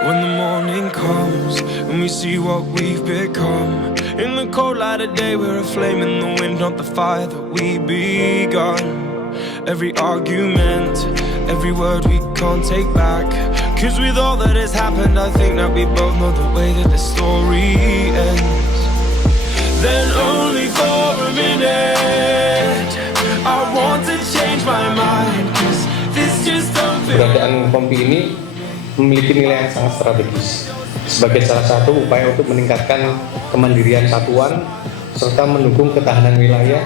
When the morning comes and we see what we've become, in the cold light of day we're a flame in the wind, not the fire that we begun. Every argument, every word we can't take back, 'cause with all that has happened I think that we both know the way that the story ends. Then only for a minute I want to change my mind, 'cause this just don't feel. Keberadaan Kompi ini memiliki nilai yang sangat strategis sebagai salah satu upaya untuk meningkatkan kemandirian satuan serta mendukung ketahanan wilayah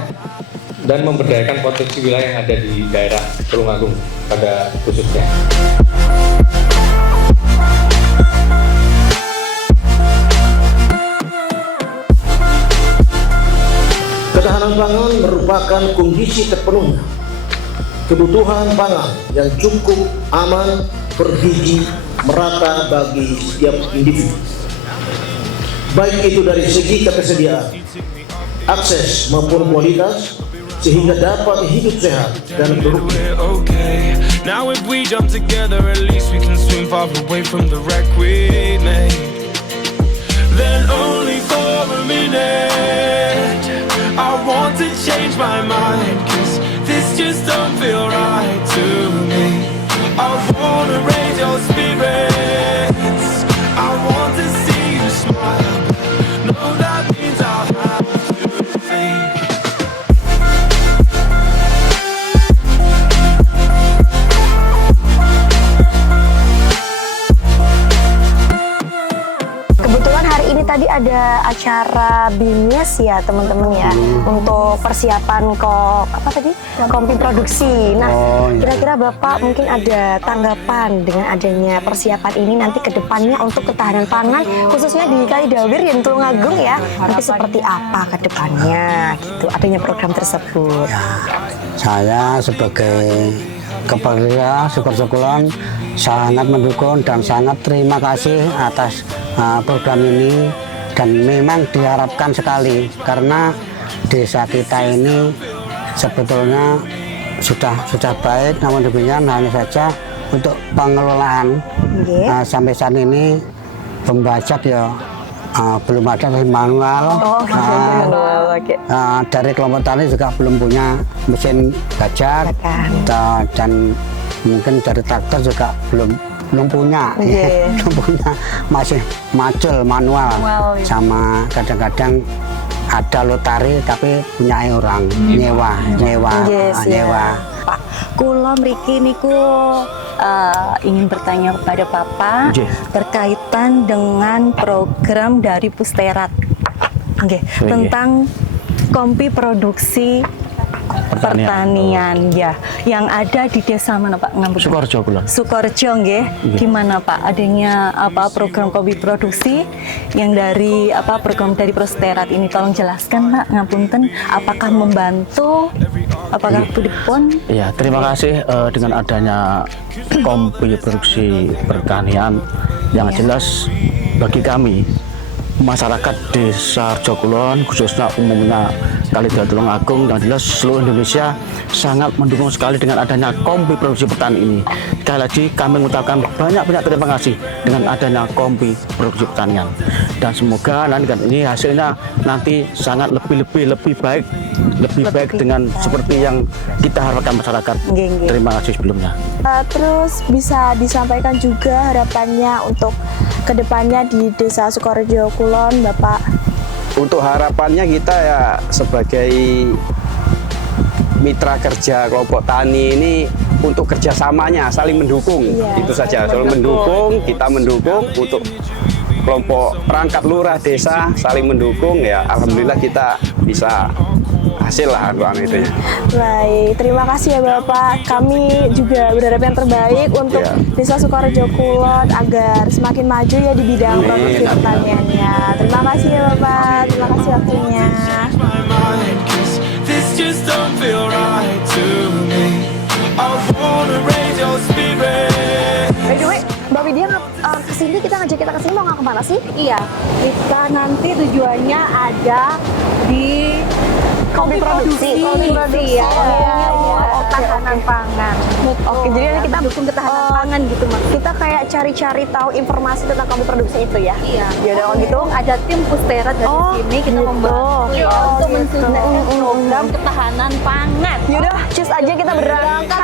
dan memberdayakan potensi wilayah yang ada di daerah Tulungagung pada khususnya. Ketahanan pangan merupakan kondisi terpenuhnya kebutuhan pangan yang cukup, aman, bergizi, merata bagi setiap individu. Baik itu dari segi ketersediaan, akses maupun kualitas, sehingga dapat hidup sehat dan berukir. Now if we jump together, at least we can swim far away from the wreck we made. Then only for a minute I want to change my mind, 'cause this just don't feel right to me. I wanna raise your spirits, I want to see you smile. No, that means I'll have to think. Kebetulan hari ini tadi ada acara BIMES ya teman-teman ya, untuk persiapan Kompi produksi. Nah, kira-kira Bapak mungkin ada tanggapan dengan adanya persiapan ini nanti ke depannya untuk ketahanan pangan khususnya di Kalidawir dan Tulungagung ya, nanti seperti apa ke depannya gitu adanya program tersebut. Ya, saya sebagai Kepala Sukorejo Kulon sangat mendukung dan sangat terima kasih atas program ini, dan memang diharapkan sekali karena desa kita ini sebetulnya sudah baik, namun demikian hanya saja untuk pengelolaan sampai saat ini pembajak ya belum ada manual. Dari kelompok tani juga belum punya mesin bajak, dan mungkin dari traktor juga belum punya, belum punya, masih macul manual. Sama kadang-kadang ada lotari tapi punya orang nyewa. Pak, kula mriki niku ingin bertanya kepada Bapak berkaitan dengan program dari Pusterat tentang Kompi produksi pertanian ya, yang ada di desa mana Pak? Sukorejo Kulon. Sukorejo nggih. Gimana Pak adanya program Kompi produksi yang dari program dari Pusterat ini, tolong jelaskan Pak, ngapunten, apakah membantu, apakah pripun? Iya, terima kasih dengan adanya Kompi produksi pertanian yang jelas bagi kami masyarakat desa Rejo Kulon, khususnya umumnya Kalidawir Tulungagung, yang jelas seluruh Indonesia sangat mendukung sekali dengan adanya Kompi produksi pertanian ini. Sekali lagi kami mengucapkan banyak-banyak terima kasih dengan adanya Kompi produksi pertanian, dan semoga nanti ini hasilnya nanti sangat lebih baik dengan seperti yang kita harapkan masyarakat. Terima kasih sebelumnya. Terus bisa disampaikan juga harapannya untuk kedepannya di Desa Sukorejo Kulon, Bapak? Untuk harapannya kita ya sebagai mitra kerja kelompok tani ini untuk kerjasamanya saling mendukung, itu saja. Saling mendukung, kita mendukung untuk kelompok perangkat lurah desa saling mendukung ya. Alhamdulillah kita bisa hasil lah itu ya. Baik, terima kasih ya Bapak. Kami juga berharap yang terbaik untuk Desa Sukorejo Kulon agar semakin maju ya di bidang produksi pertaniannya. Terima kasih ya Bapak, terima kasih waktunya. By the way, Mbak Widya kesini, kita kesini mau nggak kemana sih? Iya, kita nanti tujuannya ada di Kompi produksi. ya. ketahanan pangan. Oke, jadi nanti kita dukung ketahanan pangan gitu Mas. kita kayak cari-cari tahu informasi tentang kombi produksi itu ya. Iya. Ya udah kalau gitu. Ada tim Pustera dari sini kita gitu. membantu untuk mensukseskan program ketahanan pangan. Yaudah, cus aja kita berangkat.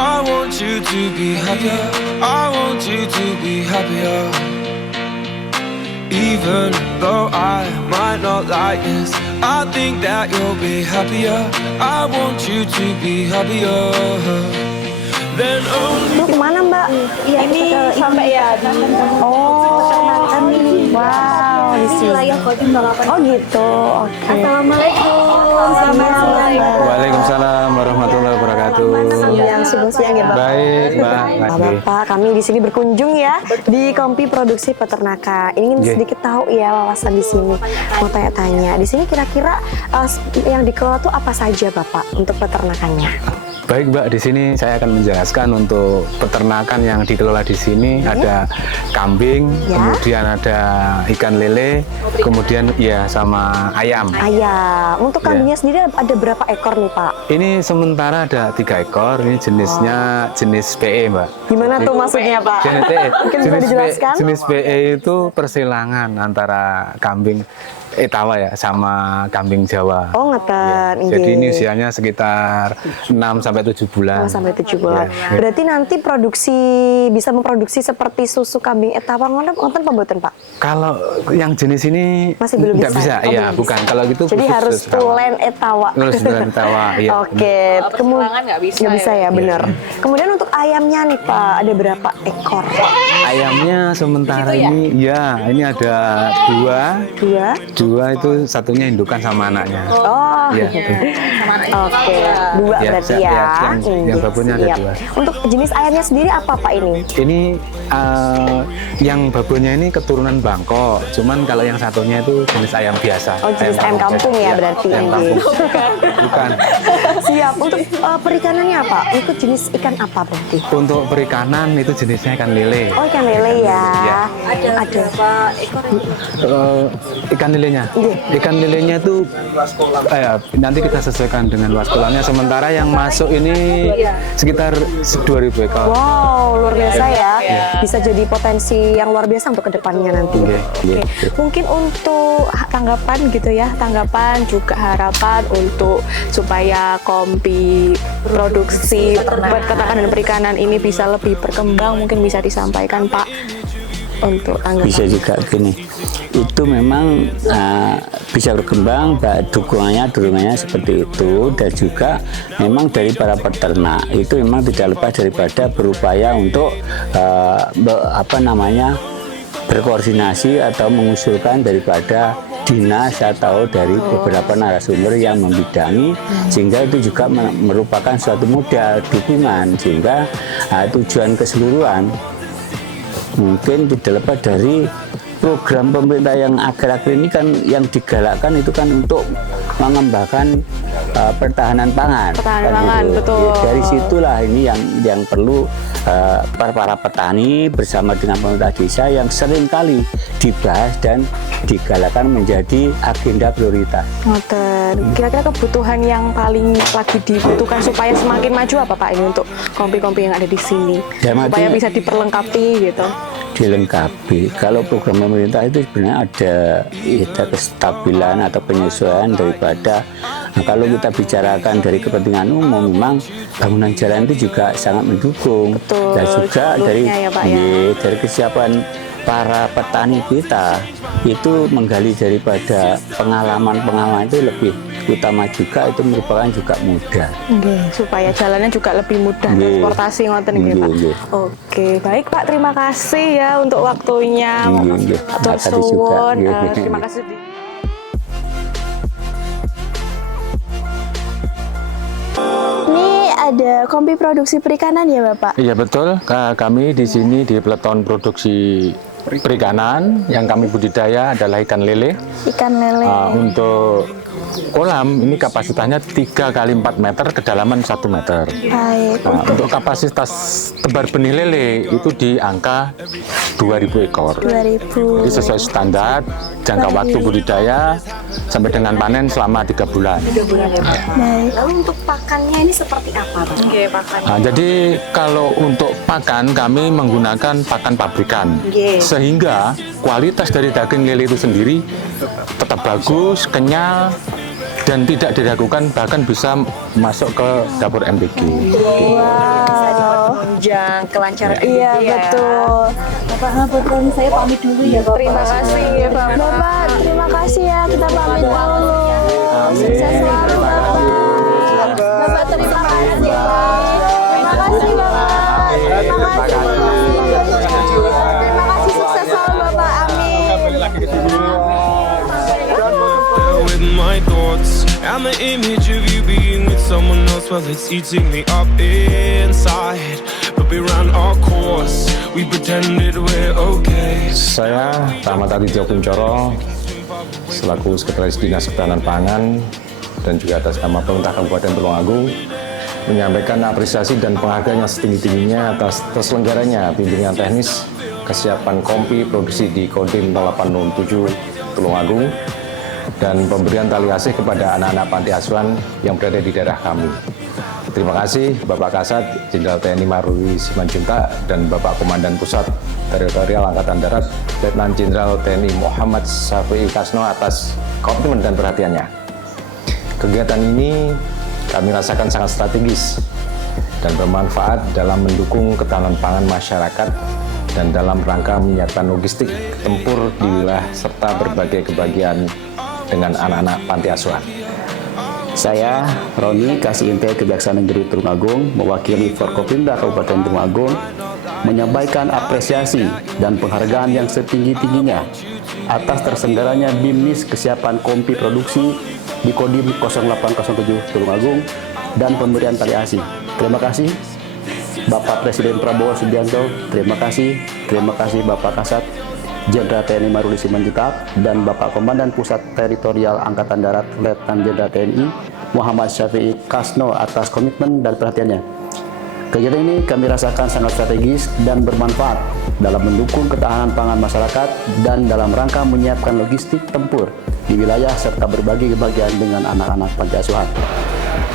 I want you to be happier. I want you to be happier. Even though I might not like this, I think that you'll be happier. I want you to be happier. Then only Lu kemana Mbak? Iya, ini sampai ya. Wow, di sini. Wilayah Kodim Balapan. Oh gitu, oke. Assalamualaikum. Waalaikumsalam warahmatullahi wabarakatuh. Siang ya Bapak. Baik, Mbak. Bapak, kami di sini berkunjung ya di Kompi Produksi Peternakan. Ingin sedikit tahu ya wawasan di sini. Mau tanya-tanya, di sini kira-kira yang dikelola tuh apa saja Bapak untuk peternakannya? Baik, Mbak. Di sini saya akan menjelaskan untuk peternakan yang dikelola di sini. Ada kambing, kemudian ada ikan lele, kemudian ya sama ayam. Ayam. Untuk kambingnya sendiri ada berapa ekor nih Pak? Ini sementara ada 3 ekor. Ini jenisnya jenis PE, Mbak. Gimana tuh maksudnya Pak? Jenis PE. Mungkin bisa dijelaskan? Jenis PE itu persilangan antara kambing Etawa ya sama kambing Jawa. Oh ngeten. Jadi ini usianya sekitar 6 sampai 7 bulan. 6 sampai 7 bulan. Ya. Berarti nanti bisa memproduksi seperti susu kambing Etawa ngoten pembuatan Pak? Kalau yang jenis ini masih belum tidak bisa. Oh, Iya, bukan. Kalau gitu jadi khusus harus tulen Etawa. Harus tulen Etawa, iya. Oke. Kemudian nggak bisa ya, benar. Kemudian untuk ayamnya nih Pak, ada berapa ekor? Ayamnya sementara ini ini ada 2 itu satunya indukan sama anaknya. Oh, ya. Oke, 2 berarti ya. Yang babonnya ada 2. Untuk jenis ayamnya sendiri apa Pak ini? Ini yang babonnya ini keturunan Bangkok. Cuman kalau yang satunya itu jenis ayam biasa. Oh, jenis ayam kampung ya berarti ini. Bukan. Siap. Untuk perikanannya apa? Ikut jenis ikan apa berarti? Untuk perikanan itu jenisnya ikan lele. Oh, ikan lele ya. Ada berapa ekor? Ikan lelenya. Ikan lelenya itu nanti kita sesuaikan dengan luas kolamnya. Sementara yang masuk ini sekitar 2.000 ekor. Wow, luar biasa ya. Bisa jadi potensi yang luar biasa untuk kedepannya nanti. Oke. Mungkin untuk tanggapan gitu ya, tanggapan juga harapan untuk supaya Kompi Produksi Peternakan dan Perikanan ini bisa lebih berkembang, mungkin bisa disampaikan Pak untuk tanggapan. Bisa juga gini, itu memang bisa berkembang, dorongannya seperti itu, dan juga memang dari para peternak itu memang tidak lepas daripada berupaya untuk berkoordinasi atau mengusulkan daripada dinas atau dari beberapa narasumber yang membidangi, sehingga itu juga merupakan suatu modal dukungan, sehingga tujuan keseluruhan mungkin tidak lepas dari program pemerintah yang akhir-akhir ini kan yang digalakkan itu kan untuk mengembangkan pertahanan pangan. Pertahanan pangan, betul. Dari situlah ini yang perlu para petani bersama dengan pemerintah desa yang sering kali dibahas dan digalakkan menjadi agenda prioritas. Kira-kira kebutuhan yang paling lagi dibutuhkan supaya semakin maju apa Pak ini untuk kompi-kompi yang ada di sini? Supaya bisa diperlengkapi gitu. Dilengkapi. Kalau program pemerintah itu sebenarnya ada kestabilan atau penyesuaian daripada kalau kita bicarakan dari kepentingan umum, memang bangunan jalan itu juga sangat mendukung. Betul, dan juga dari ya, kesiapan para petani kita itu menggali daripada pengalaman itu lebih utama juga, itu merupakan juga mudah. Supaya jalannya juga lebih mudah transportasi ngoten nggih Pak. Oke, baik Pak, terima kasih ya untuk waktunya. Atur suwun. Terima kasih. Ini ada Kompi Produksi Perikanan ya Bapak? Iya betul. Kami di sini di Peleton Produksi perikanan yang kami budidaya adalah ikan lele. Ikan lele. Untuk kolam ini kapasitasnya 3 kali 4 meter, kedalaman 1 meter. Baik. Untuk kapasitas tebar benih lele itu di angka 2.000 ekor. 2000. Ini sesuai standar, jangka waktu budidaya sampai dengan panen selama 3 bulan. 3 bulan ya Pak. Baik. Lalu untuk pakannya ini seperti apa Pak? Oke, pakan. Jadi kalau untuk pakan kami menggunakan pakan pabrikan, sehingga kualitas dari daging lele itu sendiri tetap bagus, kenyal, dan tidak diragukan, bahkan bisa masuk ke dapur MPG. Wow. Menunjang kelancaran. Iya, betul. Bapak ngapunten, saya pamit dulu ya Bapak. Terima kasih ya Bapak. Bapak, terima kasih ya. Kita pamit dulu. Sukses selalu Bapak. Bapak terima kasih. Terima kasih Bapak. Terima kasih. Terima kasih, sukses selalu Bapak. Amin. With my thoughts and the image of you being with someone else, well, it's eating me up inside. But we ran our course, we pretended we're okay. Saya Rahmat Aditya Kuncoro selaku Sekretaris Dinas Ketahanan Pangan dan juga atas nama pemerintah Kabupaten Tulungagung menyampaikan apresiasi dan penghargaan yang setinggi-tingginya atas terselenggaranya bimbingan teknis kesiapan kompi produksi di Kodim 807 Tulungagung dan pemberian tali asih kepada anak-anak panti asuhan yang berada di daerah kami. Terima kasih Bapak Kasat Jenderal TNI Maruli Simanjuntak dan Bapak Komandan Pusat Teritorial Angkatan Darat Letnan Jenderal TNI Muhammad Safi'i Kasno atas komitmen dan perhatiannya. Kegiatan ini kami rasakan sangat strategis dan bermanfaat dalam mendukung ketahanan pangan masyarakat dan dalam rangka menyiapkan logistik tempur di wilayah serta berbagai kebahagiaan dengan anak-anak panti asuhan. Saya Roni Kasih Intel Kejaksaan Negeri Tulungagung mewakili Forkopimda Kabupaten Tulungagung menyampaikan apresiasi dan penghargaan yang setinggi-tingginya atas terselenggaranya BIMNIS kesiapan kompi produksi di Kodim 0807 Tulungagung dan pemberian tali asih. Terima kasih Bapak Presiden Prabowo Subianto, terima kasih Bapak Kasat Jenderal TNI Maruli Simanjuntak dan Bapak Komandan Pusat Teritorial Angkatan Darat Letnan Jenderal TNI Muhammad Safi'i Kasno atas komitmen dan perhatiannya. Kegiatan ini kami rasakan sangat strategis dan bermanfaat dalam mendukung ketahanan pangan masyarakat dan dalam rangka menyiapkan logistik tempur di wilayah serta berbagi kebahagiaan dengan anak-anak panti asuhan.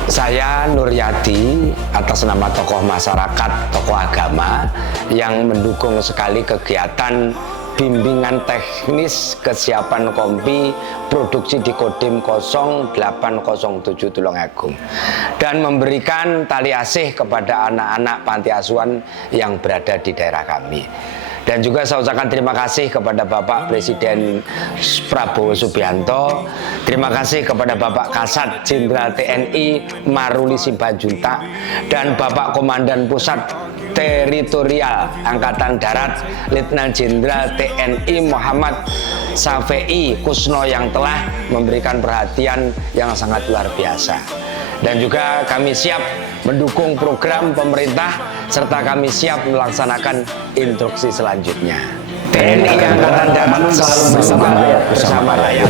Saya Nuryadi atas nama tokoh masyarakat, tokoh agama yang mendukung sekali kegiatan bimbingan teknis kesiapan kompi produksi di Kodim 0807 Tulungagung dan memberikan tali asih kepada anak-anak panti asuhan yang berada di daerah kami. Dan juga saya ucapkan terima kasih kepada Bapak Presiden Prabowo Subianto, terima kasih kepada Bapak Kasat Jenderal TNI Maruli Simanjuntak dan Bapak Komandan Pusat Teritorial Angkatan Darat Letnan Jenderal TNI Muhammad Safi'i Kasno yang telah memberikan perhatian yang sangat luar biasa. Dan juga kami siap mendukung program pemerintah serta kami siap melaksanakan instruksi selanjutnya. TNI Angkatan Darat selalu bersama rakyat.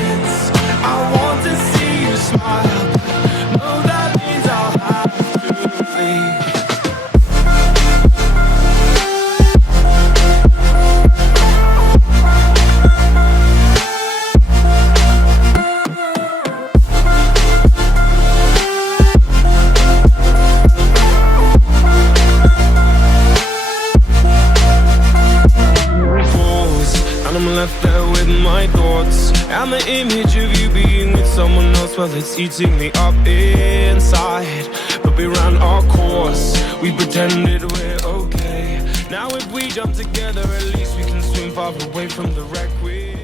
I'm left there with my thoughts and the image of you being with someone else, well, it's eating me up inside. But we ran our course, we pretended we're okay. Now if we jump together, at least we can swim far away from the wreck we